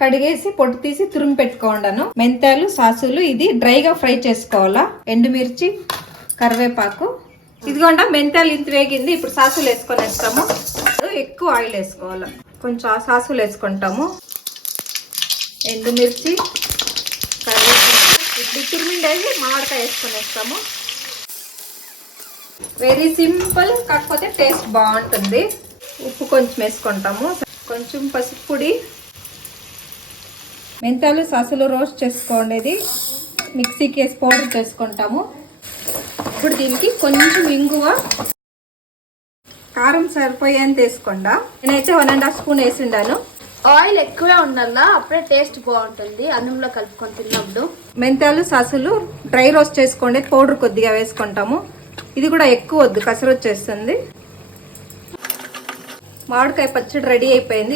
కడిగేసి పొట్టు తీసి తురిమి పెట్టుకోండాను. మెంతాలు సాసులు ఇది డ్రైగా ఫ్రై చేసుకోవాలా. ఎండుమిర్చి కరివేపాకు ఇదిగోండా మెంతాలు ఇంత వేగింది. ఇప్పుడు సాసులు వేసుకొనేస్తాము. ఎక్కువ ఆయిల్ వేసుకోవాలి. కొంచెం సాసులు వేసుకుంటాము. ఎండుమిర్చి కరివేపాకు ఇప్పుడు తురిమిండేసి మామిడికాయ వేసుకొనేస్తాము. వెరీ సింపుల్, కాకపోతే టేస్ట్ బాగుంటుంది. ఉప్పు కొంచెం వేసుకుంటాము. కొంచెం పసుపు పొడి. మెంతాలు సాసులు రోస్ట్ చేసుకోండి. మిక్సీకి వేసి పౌడర్ చేసుకుంటాము. ఇప్పుడు దీనికి కొంచెం ఇంగువ, కారం సరిపోయేంత వేసుకోండా. నేనైతే 1.5 స్పూన్ వేసిండాను. ఆయిల్ ఎక్కువే ఉండాలా, అప్పుడే టేస్ట్ బాగుంటుంది అన్నంలో కలుపుకొని తిన్నప్పుడు. మెంతాలు సాసులు డ్రై రోస్ట్ చేసుకోండి. పౌడర్ కొద్దిగా వేసుకుంటాము. ఇది కూడా ఎక్కువ వద్దు, కసరు వచ్చేస్తుంది. మామిడికాయ పచ్చడి రెడీ అయిపోయింది.